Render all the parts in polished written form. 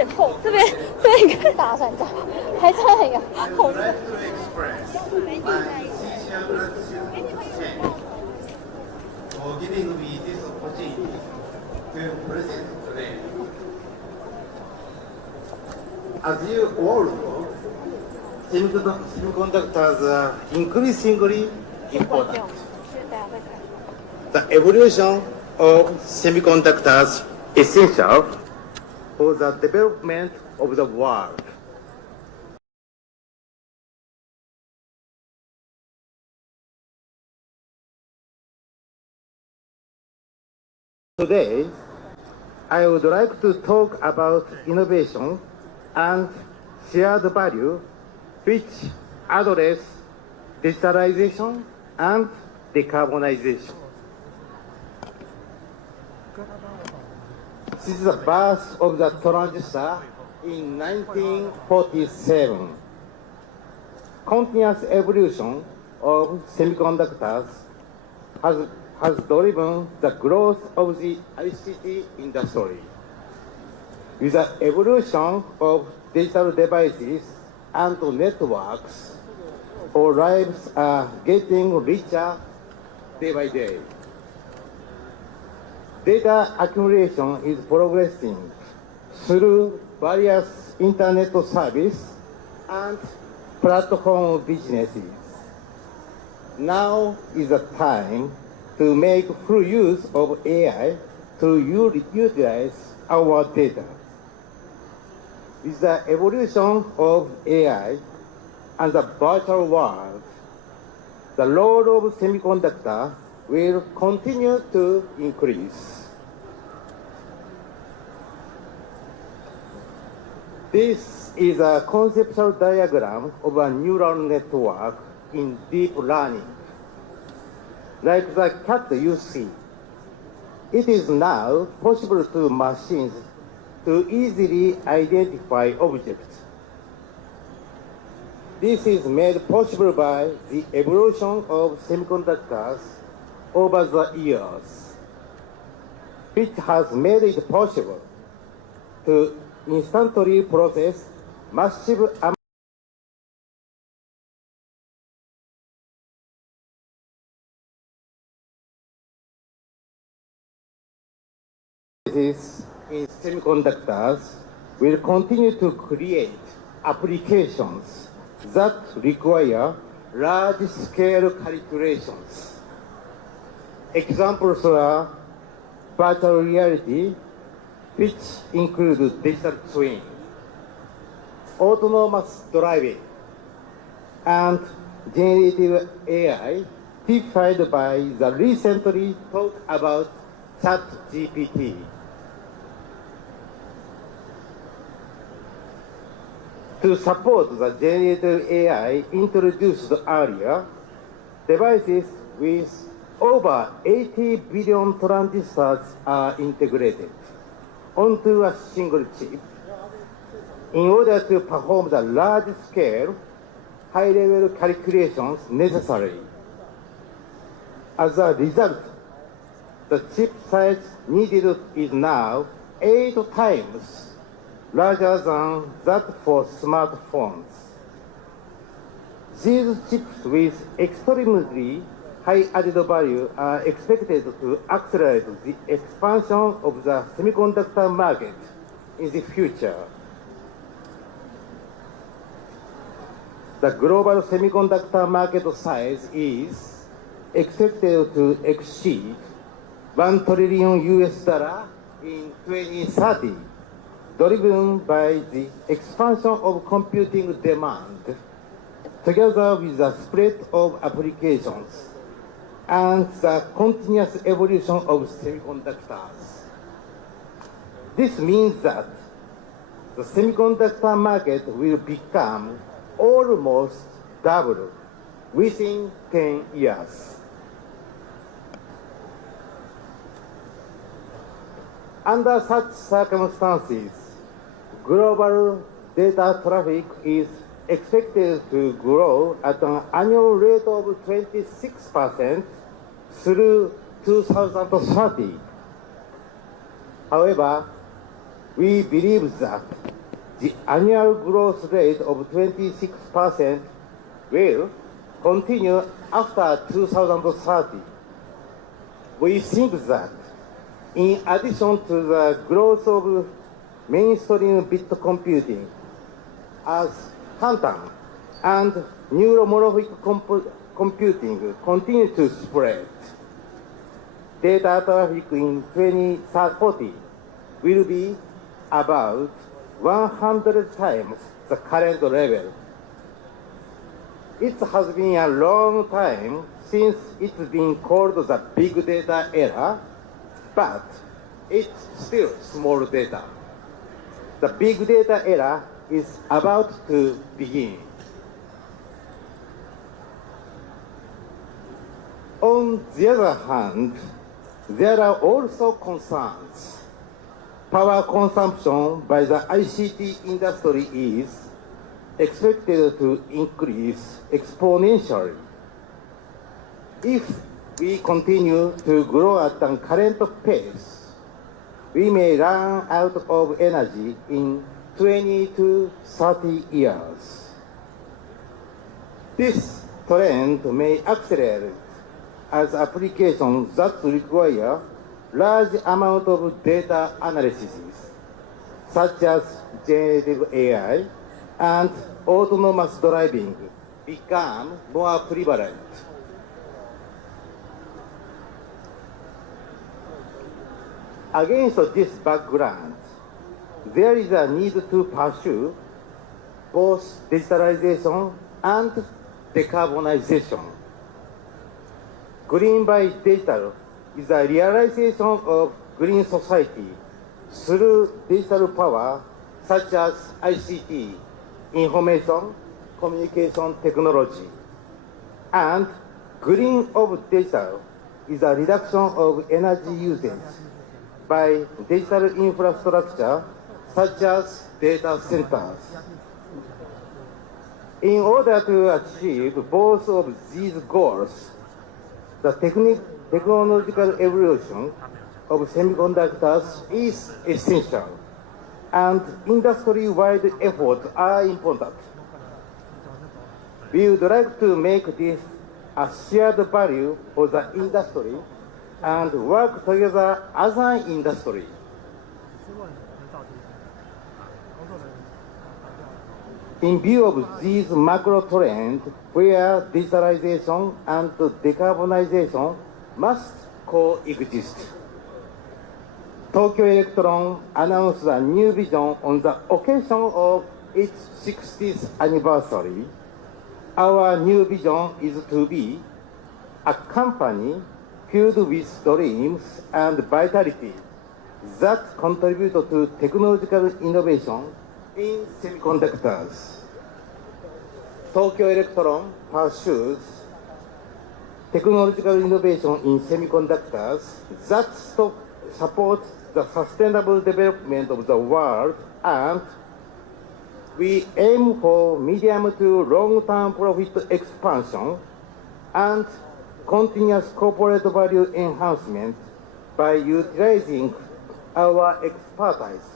点痛，这边对一个打算仗，还差很远，痛。For giving me this opportunity to present today. As you all know, semiconductors are increasingly important. The evolution of semiconductors is essential for the development of the world. Today, I would like to talk about innovation and shared value which address digitalization and decarbonization. Since the birth of the transistor in 1947, continuous evolution of semiconductors has driven the growth of the ICT industry. With the evolution of digital devices and networks, our lives are getting richer day by day. Data accumulation is progressing through various internet services and platform businesses. Now is the time to make full use of AI to utilize our data. With the evolution of AI and the virtual world, the role of semiconductor will continue to increase. This is a conceptual diagram of a neural network in deep learning. Like the cat you see, it is now possible to machines to easily identify objects. This is made possible by the evolution of semiconductors over the years, which has made it possible to instantly process massive amounts in semiconductors will continue to create applications that require large-scale calculations. Examples are virtual reality, which include digital twin, autonomous driving, and generative AI, typified by the recently talked about ChatGPT. To support the generative AI introduced earlier, devices with over 80 billion transistors are integrated onto a single chip in order to perform the large-scale, high-level calculations necessary. As a result, the chip size needed is now 8 times larger than that for smartphones. These chips with extremely high added value are expected to accelerate the expansion of the semiconductor market in the future. The global semiconductor market size is expected to exceed $1 trillion in 2030, driven by the expansion of computing demand, together with the spread of applications and the continuous evolution of semiconductors. This means that the semiconductor market will become almost double within 10 years. Under such circumstances, global data traffic is expected to grow at an annual rate of 26% through 2030. However, we believe that the annual growth rate of 26% will continue after 2030. We think that in addition to the growth of mainstream bit computing, as quantum and neuromorphic computing continue to spread, data traffic in 2040 will be about 100 times the current level. It has been a long time since it's been called the big data era, but it's still small data. The big data era is about to begin. On the other hand, there are also concerns. Power consumption by the ICT industry is expected to increase exponentially. If we continue to grow at the current pace, we may run out of energy in 20 to 30 years. This trend may accelerate as applications that require large amount of data analysis, such as generative AI and autonomous driving, become more prevalent. Against this background, there is a need to pursue both digitalization and decarbonization. Green by digital is a realization of green society through digital power such as ICT, information communication technology. And green of digital is a reduction of energy usage by digital infrastructure such as data centers. In order to achieve both of these goals, the technological evolution of semiconductors is essential, and industry-wide efforts are important. We would like to make this a shared value for the industry and work together as an industry. In view of these macro trends, where digitalization and decarbonization must coexist, Tokyo Electron announced a new vision on the occasion of its 60th anniversary. Our new vision is to be a company filled with dreams and vitality that contribute to technological innovation in semiconductors. Tokyo Electron pursues technological innovation in semiconductors that support the sustainable development of the world, and we aim for medium to long-term profit expansion and continuous corporate value enhancement by utilizing our expertise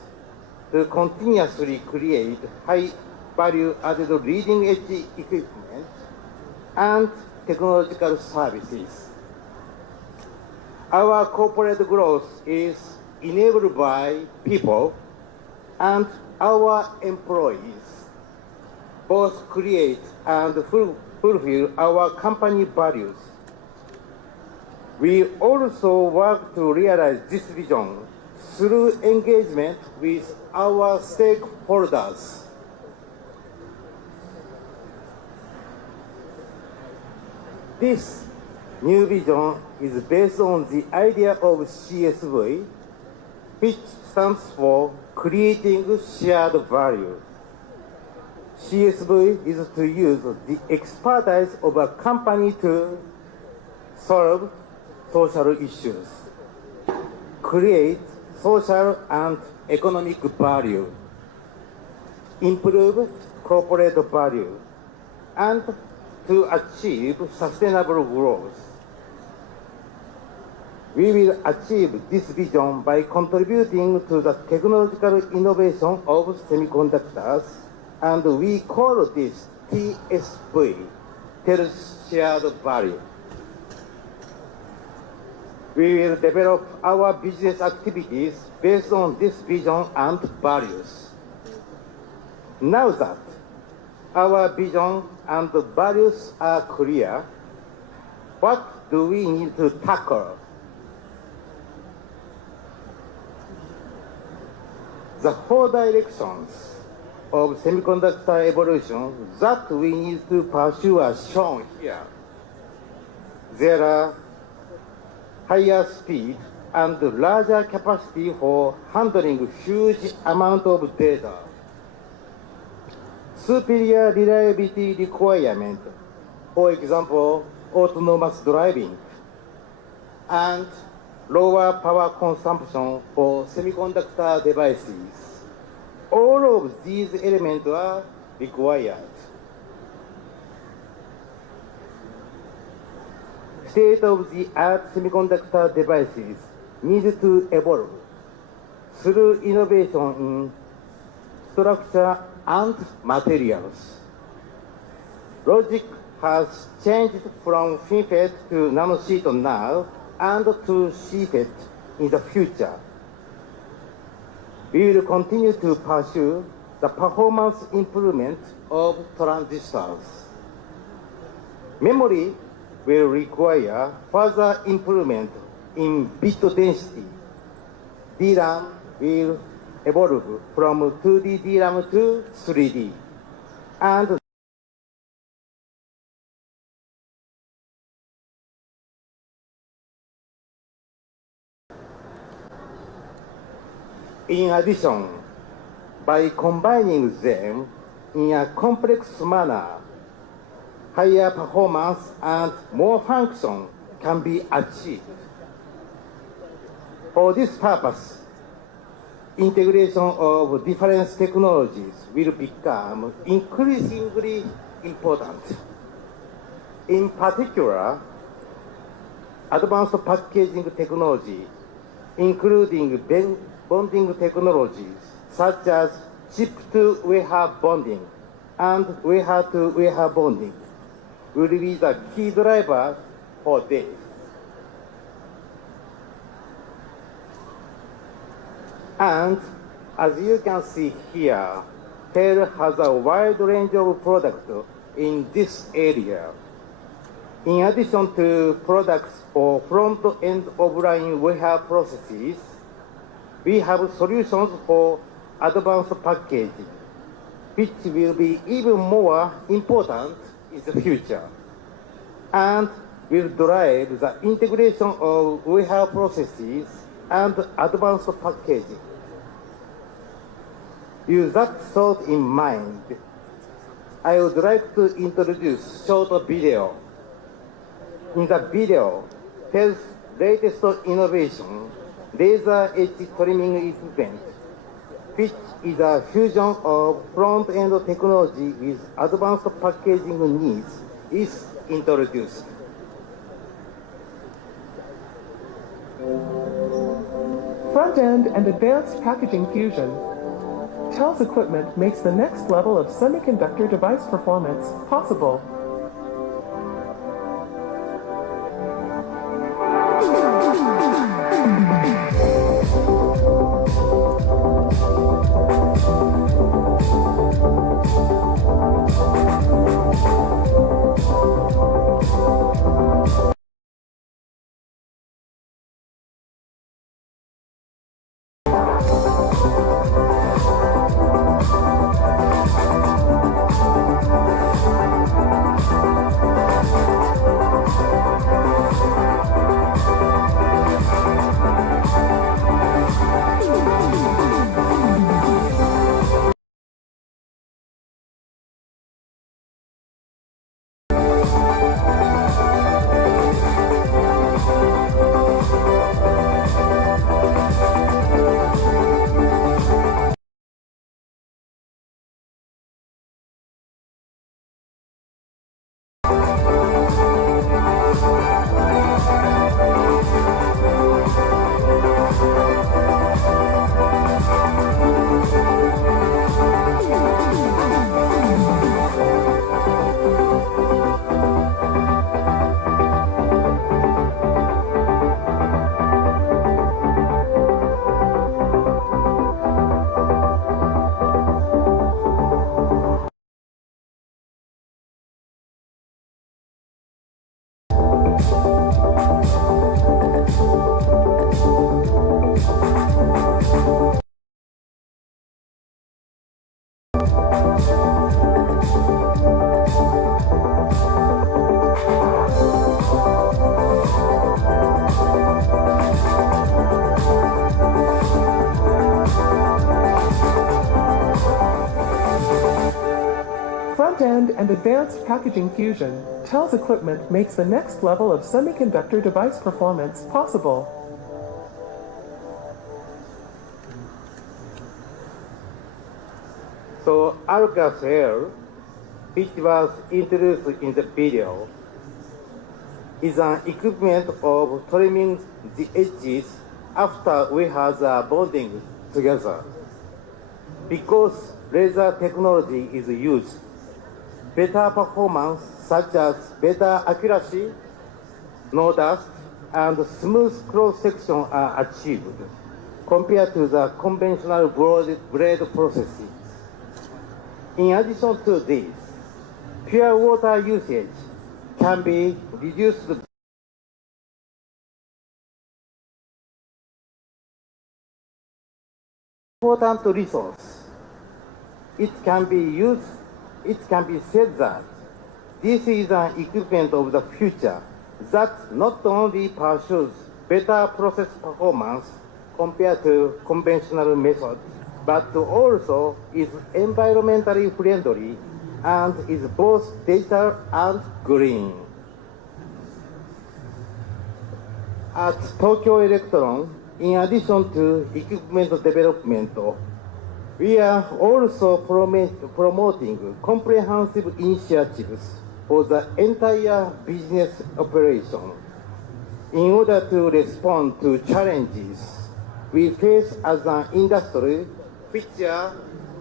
to continuously create high value-added leading-edge equipment and technological services. Our corporate growth is enabled by people, and our employees both create and fulfill our company values. We also work to realize this vision through engagement with our stakeholders. This new vision is based on the idea of CSV, which stands for Creating Shared Value. CSV is to use the expertise of a company to solve social issues, create social and economic value, improve corporate value, and to achieve sustainable growth. We will achieve this vision by contributing to the technological innovation of semiconductors, and we call this TSV, shared value. We will develop our business activities based on this vision and values. Now that our vision and values are clear, what do we need to tackle? The four directions of semiconductor evolution that we need to pursue are shown here. There are higher speed and larger capacity for handling huge amount of data, superior reliability requirement, for example, autonomous driving, and lower power consumption for semiconductor devices. All of these elements are required. State-of-the-art semiconductor devices need to evolve through innovation in structure and materials. Logic has changed from FinFET to nanosheet now and to CFET in the future. We will continue to pursue the performance improvement of transistors. Memory will require further improvement in bit density. DRAM will evolve from 2D DRAM to 3D. And in addition, by combining them in a complex manner, higher performance and more function can be achieved. For this purpose, integration of different technologies will become increasingly important. In particular, advanced packaging technology, including bonding technologies such as chip-to-wafer bonding and wafer-to-wafer bonding, will be the key drivers for this. And as you can see here, TEL has a wide range of products in this area. In addition to products for front-end of-line wafer processes, we have solutions for advanced packaging, which will be even more important in the future, and will drive the integration of wafer processes and advanced packaging. With that thought in mind, I would like to introduce short video. In the video, TEL's latest innovation, laser edge trimming equipment, which is a fusion of front-end technology with advanced packaging needs, is introduced. Front-end and advanced packaging fusion. TEL's equipment makes the next level of semiconductor device performance possible. Front-end and advanced packaging fusion, TEL's equipment makes the next level of semiconductor device performance possible. So Alka-Cell, which was introduced in the video, is an equipment of trimming the edges after we have the bonding together. Because laser technology is used, better performance such as better accuracy, no dust, and smooth cross-section are achieved compared to the conventional blade processes. In addition to this, pure water usage can be reduced. Important resource. It can be said that this is an equipment of the future that not only pursues better process performance compared to conventional methods, but also is environmentally friendly and is both digital and green. At Tokyo Electron, in addition to equipment development, we are also promoting comprehensive initiatives for the entire business operation in order to respond to challenges we face as an industry, which are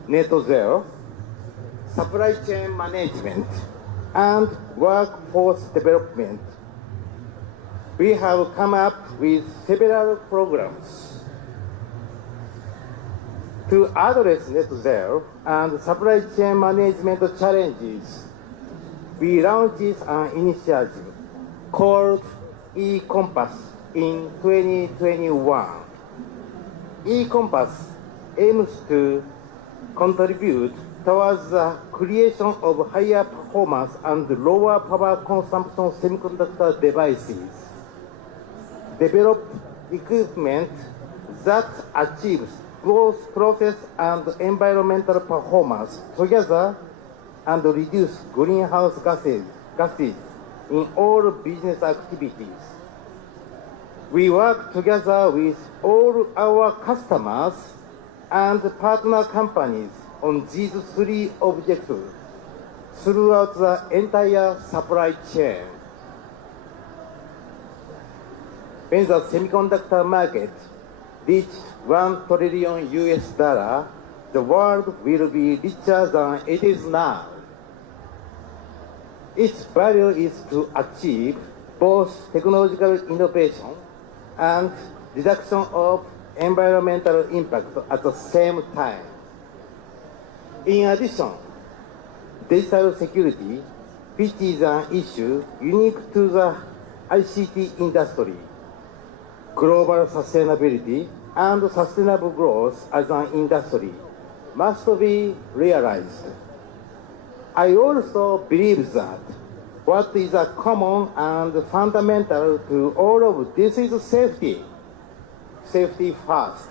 net zero, supply chain management, and workforce development. We have come up with several programs to address net zero and supply chain management challenges. We launched an initiative called E-Compass in 2021. E-Compass aims to contribute towards the creation of higher performance and lower power consumption semiconductor devices. Develop equipment that achieves both process and environmental performance together and reduce greenhouse gases in all business activities. We work together with all our customers and partner companies on these three objectives throughout the entire supply chain. When the semiconductor market reaches $1 trillion, the world will be richer than it is now. Its value is to achieve both technological innovation and reduction of environmental impact at the same time. In addition, digital security, which is an issue unique to the ICT industry, global sustainability, and sustainable growth as an industry must be realized. I also believe that what is a common and fundamental to all of this is safety. Safety first.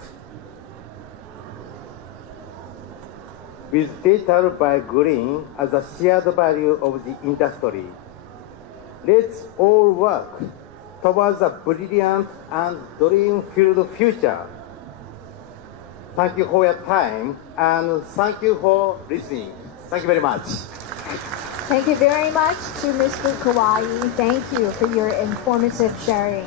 With digital by green as a shared value of the industry, let's all work towards a brilliant and dream-filled future. Thank you for your time and thank you for listening. Thank you very much. Thank you very much to Mr. Kawai. Thank you for your informative sharing.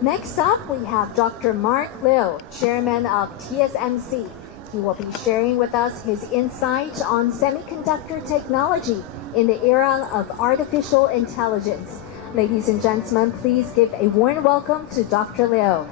Next up, we have Dr. Mark Liu, Chairman of TSMC. He will be sharing with us his insight on semiconductor technology in the era of artificial intelligence. Ladies and gentlemen, please give a warm welcome to Dr. Liu.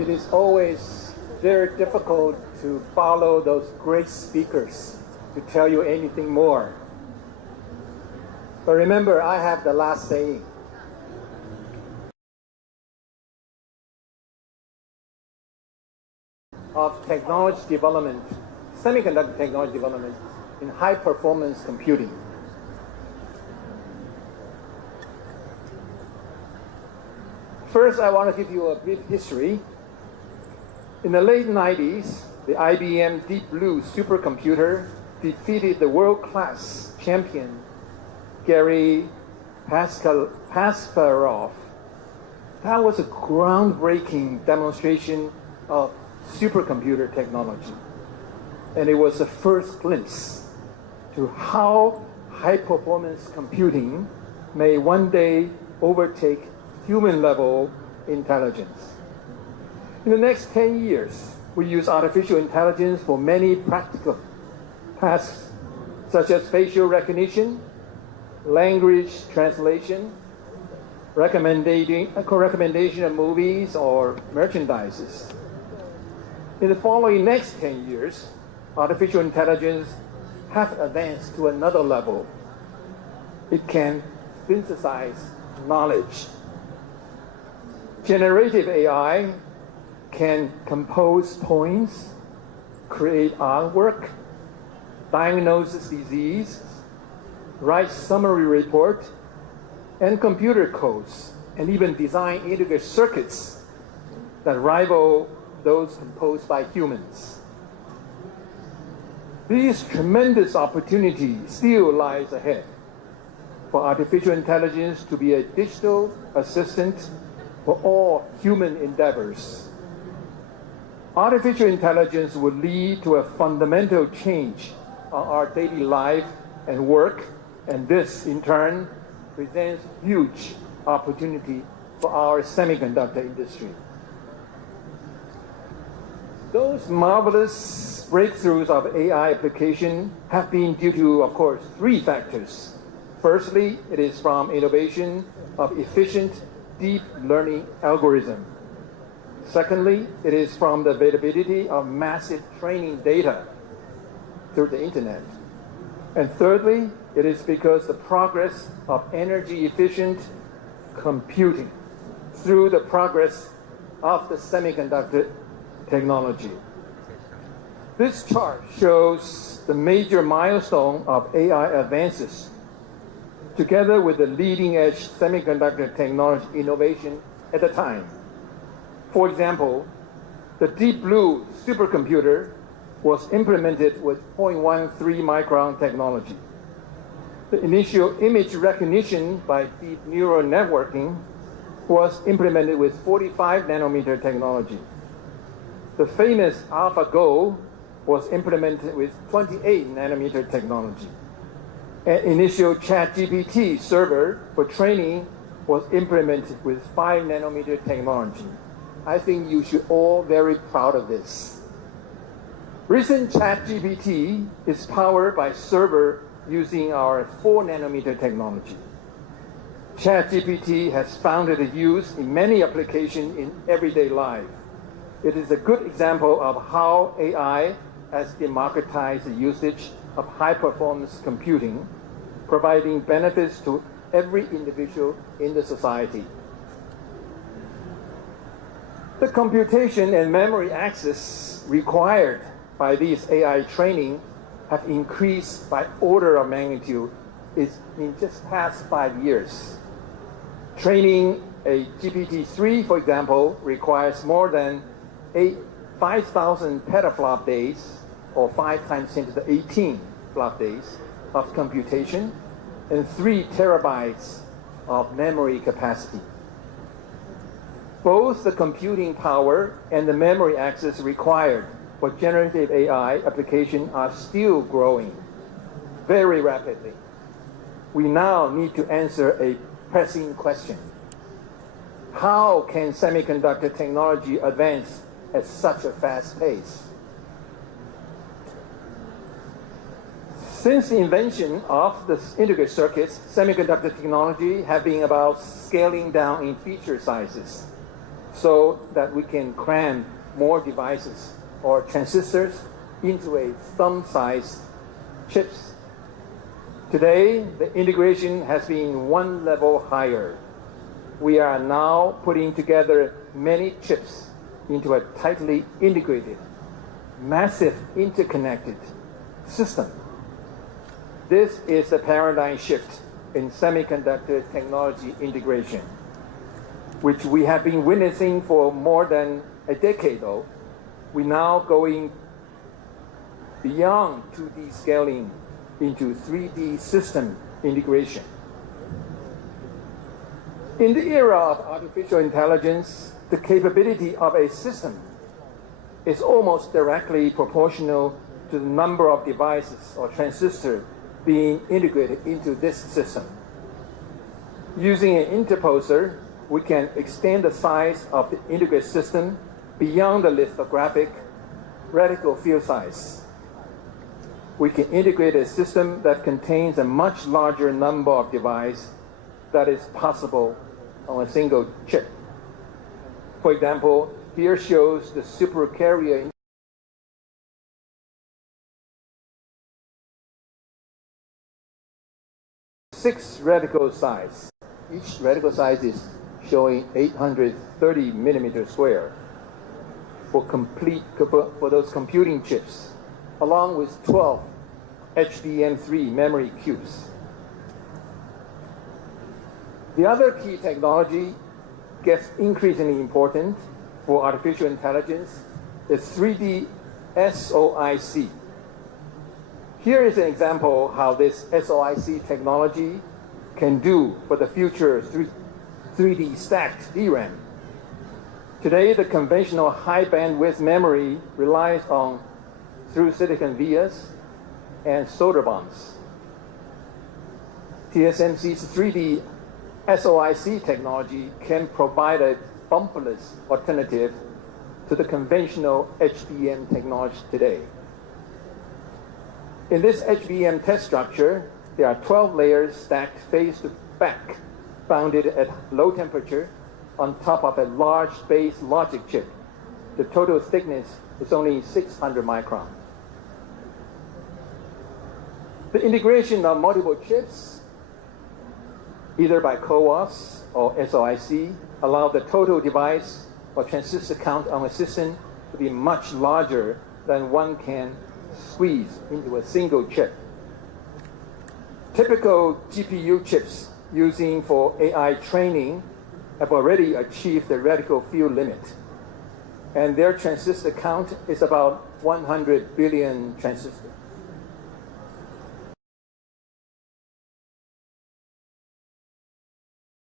It is always very difficult to follow those great speakers to tell you anything more. But remember, I have the last saying. Of technology development semiconductor technology development in high-performance computing. First, I want to give you a brief history. In the late 90s, the IBM Deep Blue supercomputer defeated the world-class champion, Garry Kasparov. That was a groundbreaking demonstration of supercomputer technology. And it was the first glimpse to how high-performance computing may one day overtake human-level intelligence. In the next 10 years, we use artificial intelligence for many practical tasks, such as facial recognition, language translation, recommendation of movies or merchandises. In the following next 10 years, artificial intelligence has advanced to another level. It can synthesize knowledge. Generative AI can compose poems, create artwork, diagnose disease, write summary report, and computer codes, and even design integrated circuits that rival those composed by humans. These tremendous opportunities still lies ahead for artificial intelligence to be a digital assistant for all human endeavors. Artificial intelligence will lead to a fundamental change on our daily life and work, and this, in turn, presents huge opportunity for our semiconductor industry. Those marvelous breakthroughs of AI application have been due to, of course, three factors. Firstly, it is from innovation of efficient deep learning algorithm. Secondly, it is from the availability of massive training data through the internet. And thirdly, it is because the progress of energy efficient computing through the progress of the semiconductor technology. This chart shows the major milestone of AI advances together with the leading edge semiconductor technology innovation at the time. For example, the Deep Blue supercomputer was implemented with 0.13 micron technology. The initial image recognition by deep neural networking was implemented with 45 nanometer technology. The famous AlphaGo was implemented with 28 nanometer technology. An initial ChatGPT server for training was implemented with 5 nanometer technology. I think you should all be very proud of this. Recent ChatGPT is powered by server using our 4 nanometer technology. ChatGPT has found its use in many applications in everyday life. It is a good example of how AI has democratized the usage of high-performance computing, providing benefits to every individual in the society. The computation and memory access required by these AI training have increased by order of magnitude in just past 5 years. Training a GPT-3, for example, requires more than 5,000 petaflop days, or 5 times 10 to the 18 flop days of computation, and 3 terabytes of memory capacity. Both the computing power and the memory access required for generative AI application are still growing very rapidly. We now need to answer a pressing question. How can semiconductor technology advance at such a fast pace? Since the invention of the integrated circuits, semiconductor technology have been about scaling down in feature sizes so that we can cram more devices or transistors into a thumb-sized chips. Today, the integration has been one level higher. We are now putting together many chips into a tightly integrated massive interconnected system. This is a paradigm shift in semiconductor technology integration, which we have been witnessing for more than a decade though. We're now going beyond 2D scaling into 3D system integration. In the era of artificial intelligence, the capability of a system is almost directly proportional to the number of devices or transistors being integrated into this system. Using an interposer, we can extend the size of the integrated system beyond the lithographic radical field size. We can integrate a system that contains a much larger number of devices that is possible on a single chip. For example, here shows the supercarrier six radical size. Each radical size is showing 830 millimeters square for those computing chips, along with 12 HBM3 memory cubes. The other key technology gets increasingly important for artificial intelligence is 3D SOIC. Here is an example how this SOIC technology can do for the future 3D stacked DRAM. Today, the conventional high bandwidth memory relies on through silicon vias and solder bonds. TSMC's 3D SOIC technology can provide a bumperless alternative to the conventional HBM technology today. In this HBM test structure, there are 12 layers stacked face to back, bounded at low temperature on top of a large base logic chip. The total thickness is only 600 microns. The integration of multiple chips, either by CoWoS or SOIC, allow the total device or transistor count on a system to be much larger than one can squeeze into a single chip. Typical GPU chips using for AI training have already achieved the radical field limit, and their transistor count is about 100 billion transistors.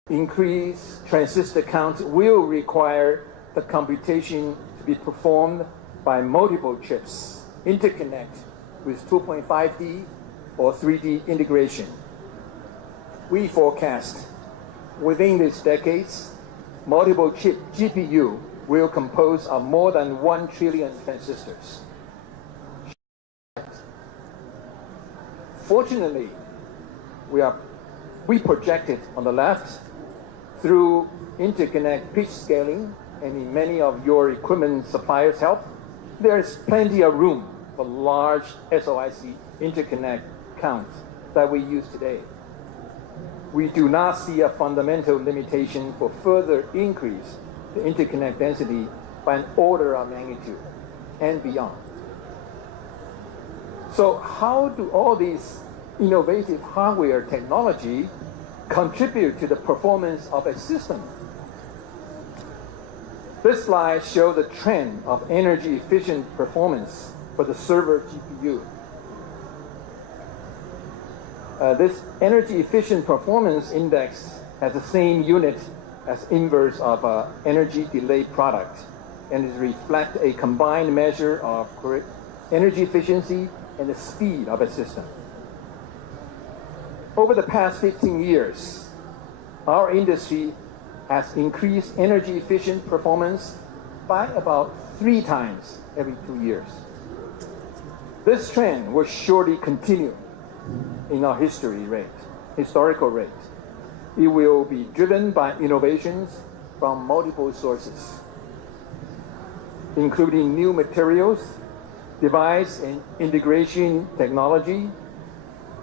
Increased transistor count will require the computation to be performed by multiple chips, interconnect with 2.5D or 3D integration. We forecast within these decades, multiple chip GPU will compose of more than 1 trillion transistors. Fortunately, we projected on the left through interconnect pitch scaling, and in many of your equipment suppliers' help, there's plenty of room for large SOIC interconnect counts that we use today. We do not see a fundamental limitation for further increase the interconnect density by an order of magnitude and beyond. So how do all these innovative hardware technology contribute to the performance of a system? This slide shows the trend of energy efficient performance for the server GPU. This energy efficient performance index has the same unit as inverse of energy delay product, and it reflects a combined measure of energy efficiency and the speed of a system. Over the past 15 years, our industry has increased energy efficient performance by about 3 times every 2 years. This trend will surely continue in our historical rate. It will be driven by innovations from multiple sources, including new materials, device and integration technology,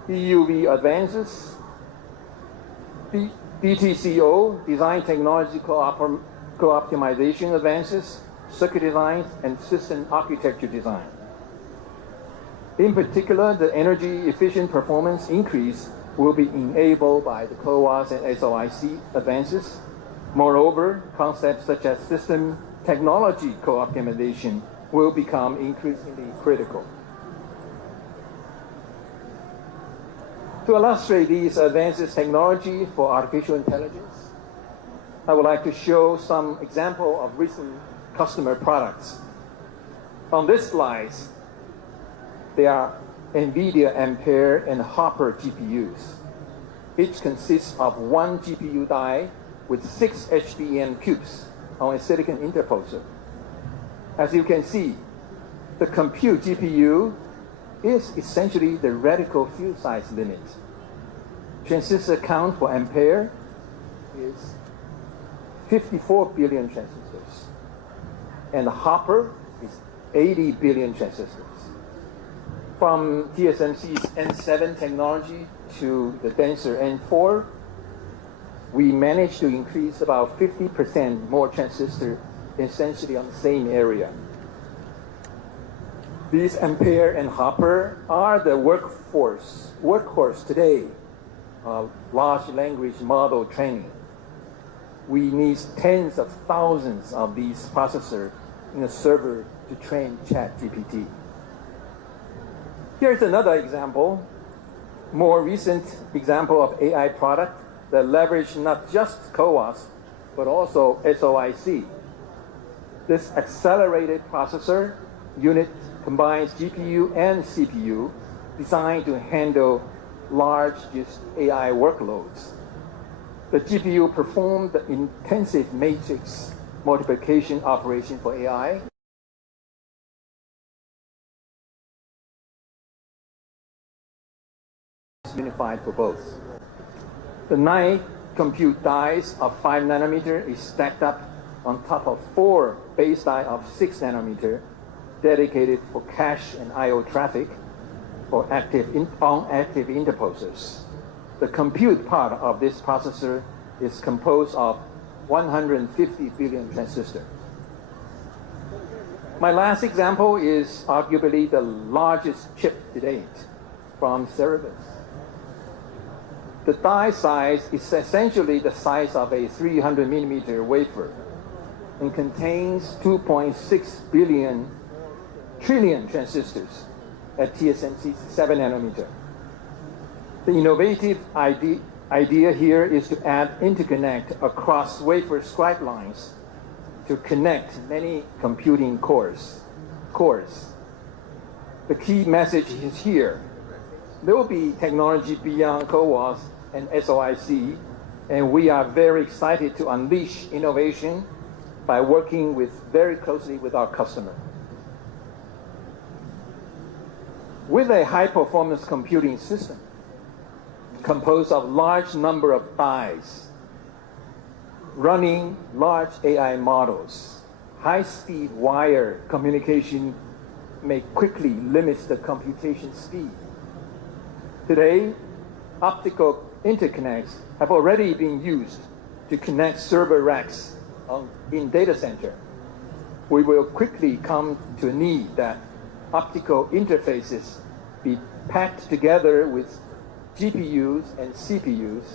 EUV advances, DTCO, design technology co-optimization advances, circuit design, and system architecture design. In particular, the energy efficient performance increase will be enabled by the CoWoS and SOIC advances. Moreover, concepts such as system technology co-optimization will become increasingly critical. To illustrate these advances technology for artificial intelligence, I would like to show some example of recent customer products. On this slide, there are NVIDIA Ampere and Hopper GPUs. Each consists of one GPU die with 6 HBM cubes on a silicon interposer. As you can see, the compute GPU is essentially the radical field size limit. Transistor count for Ampere is 54 billion transistors, and the Hopper is 80 billion transistors. From TSMC's N7 technology to the denser N4, we managed to increase about 50% more transistor essentially on the same area. These Ampere and Hopper are the workhorse today of large language model training. We need tens of thousands of these processors in a server to train ChatGPT. Here's another example, more recent example of AI product that leverage not just CoWoS, but also SOIC. This accelerated processor unit combines GPU and CPU designed to handle large AI workloads. The GPU performed the intensive matrix multiplication operation for AI. Unified for both. The 9 compute dies of 5 nanometer is stacked up on top of 4 base die of 6 nanometer, dedicated for cache and I/O traffic or on-active interposers. The compute part of this processor is composed of 150 billion transistors. My last example is arguably the largest chip to date from Cerebras. The die size is essentially the size of a 300 millimeter wafer and contains 2.6 trillion transistors at TSMC's 7 nanometer. The innovative idea here is to add interconnect across wafer scribe lines to connect many computing cores. The key message is here. There will be technology beyond CoWoS and SOIC, and we are very excited to unleash innovation by working very closely with our customer. With a high-performance computing system composed of large number of dies, running large AI models, high-speed wire communication may quickly limit the computation speed. Today, optical interconnects have already been used to connect server racks in data center. We will quickly come to a need that optical interfaces be packed together with GPUs and CPUs.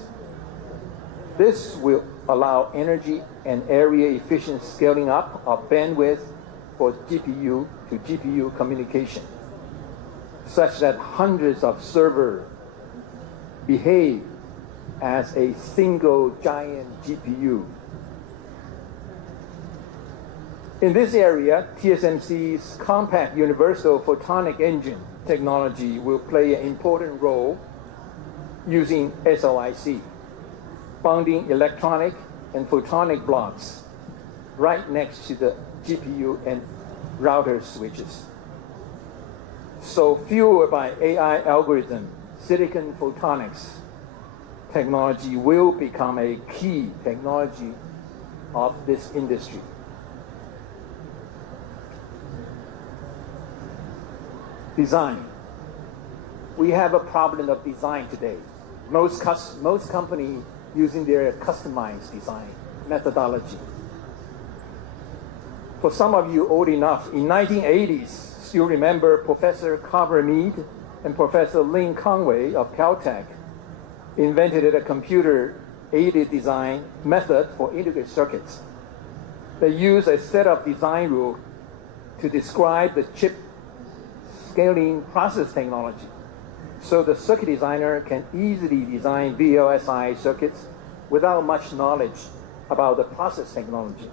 This will allow energy and area efficient scaling up of bandwidth for GPU to GPU communication, such that hundreds of servers behave as a single giant GPU. In this area, TSMC's compact universal photonic engine technology will play an important role using SOIC, bonding electronic and photonic blocks right next to the GPU and router switches. So fueled by AI algorithm, silicon photonics technology will become a key technology of this industry. Design. We have a problem of design today. Most companies using their customized design methodology. For some of you old enough, in 1980s, still remember Professor Carver Mead and Professor Lin Conway of Caltech invented a computer-aided design method for integrated circuits. They use a set of design rules to describe the chip scaling process technology, so the circuit designer can easily design VLSI circuits without much knowledge about the process technology.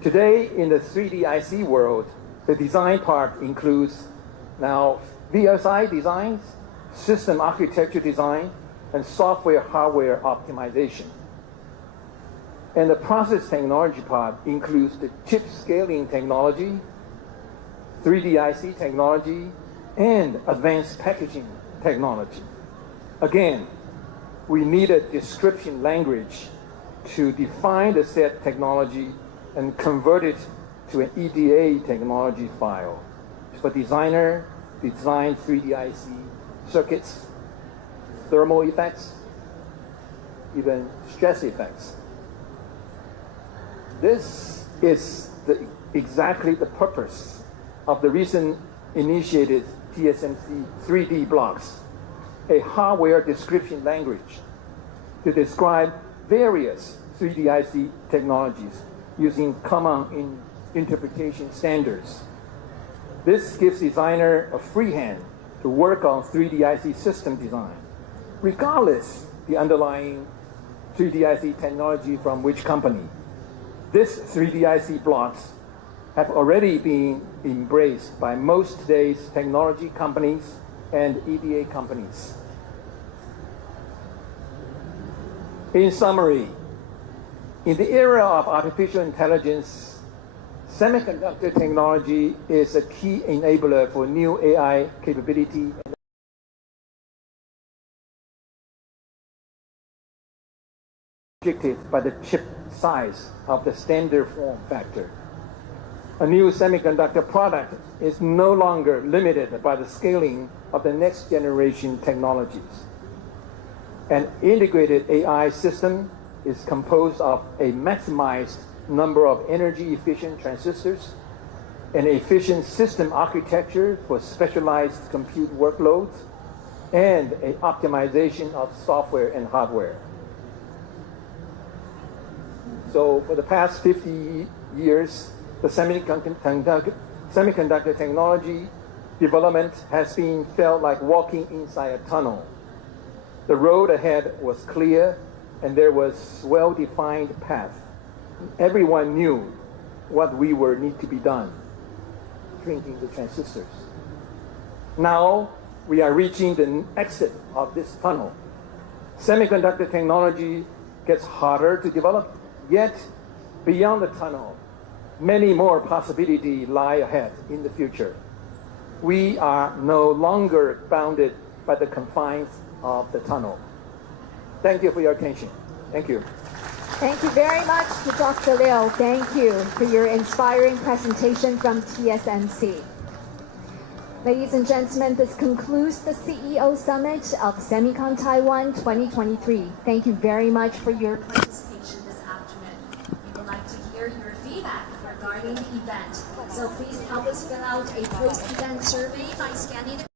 Today, in the 3D IC world, the design part includes now VLSI designs, system architecture design, and software-hardware optimization. And the process technology part includes the chip scaling technology, 3D IC technology, and advanced packaging technology. Again, we need a description language to define the said technology and convert it to an EDA technology file for designer to design 3D IC circuits, thermal effects, even stress effects. This is exactly the purpose of the recent initiated TSMC 3D blocks, a hardware description language to describe various 3D IC technologies using common interpretation standards. This gives designer a free hand to work on 3D IC system design, regardless the underlying 3D IC technology from which company. This 3D IC blocks have already been embraced by most today's technology companies and EDA companies. In summary, in the era of artificial intelligence, semiconductor technology is a key enabler for new AI capability and restricted by the chip size of the standard form factor. A new semiconductor product is no longer limited by the scaling of the next generation technologies. An integrated AI system is composed of a maximized number of energy-efficient transistors, an efficient system architecture for specialized compute workloads, and an optimization of software and hardware. So for the past 50 years, the semiconductor technology development has been felt like walking inside a tunnel. The road ahead was clear, and there was well-defined path. Everyone knew what need to be done, shrinking the transistors. Now we are reaching the exit of this tunnel. Semiconductor technology gets harder to develop, yet beyond the tunnel, many more possibilities lie ahead in the future. We are no longer bounded by the confines of the tunnel. Thank you for your attention. Thank you. Thank you very much to Dr. Liu. Thank you for your inspiring presentation from TSMC. Ladies and gentlemen, this concludes the CEO Summit of SEMICON Taiwan 2023. Thank you very much for your participation this afternoon. We would like to hear your feedback regarding the event. So please help us fill out a post-event survey by scanning the